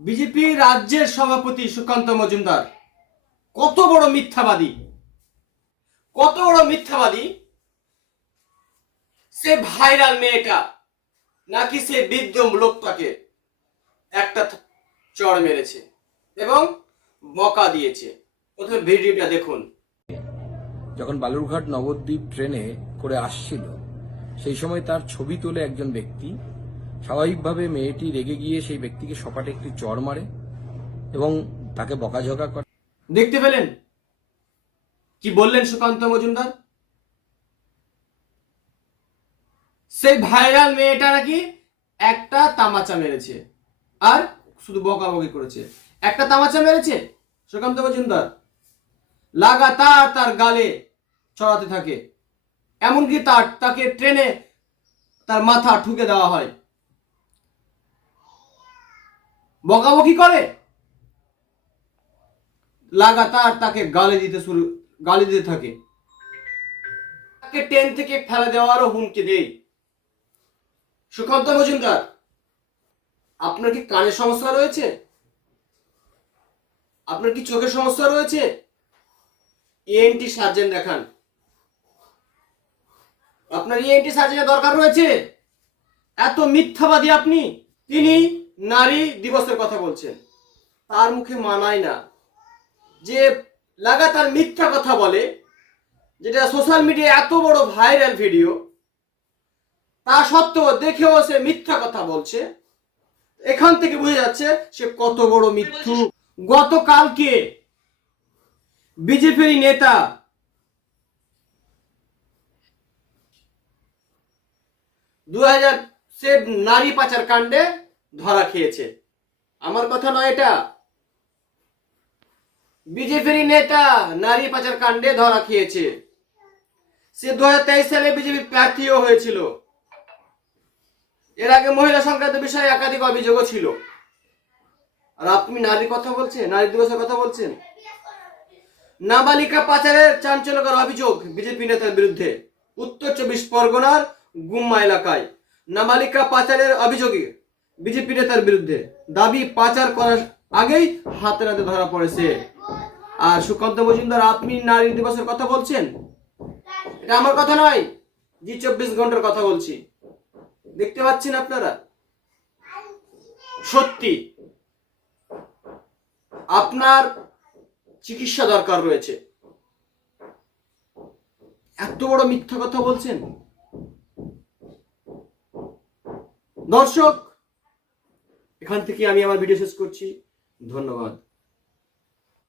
BJP রাজ্যের সভাপতি সুকান্ত মজুমদার, কত বড় মিথ্যাবাদী, কত বড় মিথ্যাবাদী। সে ভাইরাল মেয়েটা, নাকি সে বৃদ্ধ লোকটাকে একটা চড় মেরেছে এবং বকা দিয়েছে। প্রথমে ভিডিওটা দেখুন। যখন বালুরঘাট নবদ্বীপ ট্রেনে করে আসছিল, সেই সময় তার ছবি তোলে একজন ব্যক্তি। স্বাভাবিকভাবে মেয়েটি রেগে গিয়ে সেই ব্যক্তিকে সপাটে একটি চড় মারে এবং তাকে বকাঝকা করে। দেখতে পেলেন? কি বললেন সুকান্ত মজুমদার? সেই ভাইরাল মেয়েটা নাকি একটা তামাচা মেরেছে। আর শুধু বকাবকি করেছে। একটা তামাচা মেরেছে? সুকান্ত মজুমদার, লাগাতার তার গালে চড়াতে থাকে। এমনকি তার, তাকে ট্রেনে তার মাথা ঠুকে দেওয়া হয়। বকাবকি করে? লাগাতার তাকে গালি দিতে শুরু, গালি দিতে থাকে। তাকে ট্রেন থেকে ফেলে দেওয়ারও হুমকি দেয় সুকান্ত মজুমদার, আপনার কি কানের সমস্যা রয়েছে? আপনার কি চোখের সমস্যা রয়েছে? ইএনটি সার্জন দেখান। আপনার ইএনটি সার্জেনের দরকার রয়েছে? এত মিথ্যাবাদী আপনি? তিনি নারী দিবসের কথা বলছেন। তার মুখে মানায় না। যে লাগাতার মিথ্যা কথা বলে, যেটা সোশ্যাল মিডিয়ায় এত বড় ভাইরাল ভিডিও, তা সত্ত্বেও দেখেও সে মিথ্যা কথা বলছে। এখান থেকে বোঝা যাচ্ছে সে কত বড় মিথ্যু। গতকালকে বিজেপির নেতা দু হাজার সে নারী পাচার কাণ্ডে ধরা খেয়েছে। আমার কথা নয় এটা। বিজেপির নেতা নারী পাচার কাণ্ডে ধরা খেয়েছে। সে দু হাজার তেইশ সালে বিজেপি প্রার্থীও হয়েছিল। এর আগে মহিলা সংক্রান্ত বিষয়ে একাধিক অভিযোগও ছিল। আর আপনি নারীর কথা বলছেন? নারী দিবসের কথা বলছেন? নাবালিকা পাচারের চাঞ্চল্যকর অভিযোগ বিজেপি নেতার বিরুদ্ধে। উত্তর চব্বিশ পরগনার গুম্মা এলাকায়। নাবালিকা পাচারের অভিযোগে বিজেপি নেতার বিরুদ্ধে দাবি পাচার করার আগেই হাতে নাতে ধরা পড়েছে। আর সুকান্ত মজুমদার, আপনি নারী দিবসের কথা বলছেন? এটা আমার কথা নয়, জি চব্বিশ ঘণ্টার কথা বলছি। দেখতে পাচ্ছেন আপনারা? সত্যি। আপনার চিকিৎসা দরকার রয়েছে। এত বড় মিথ্যা কথা বলছেন? দর্শক এখান থেকে আমি আমার ভিডিও শেষ করছি। ধন্যবাদ।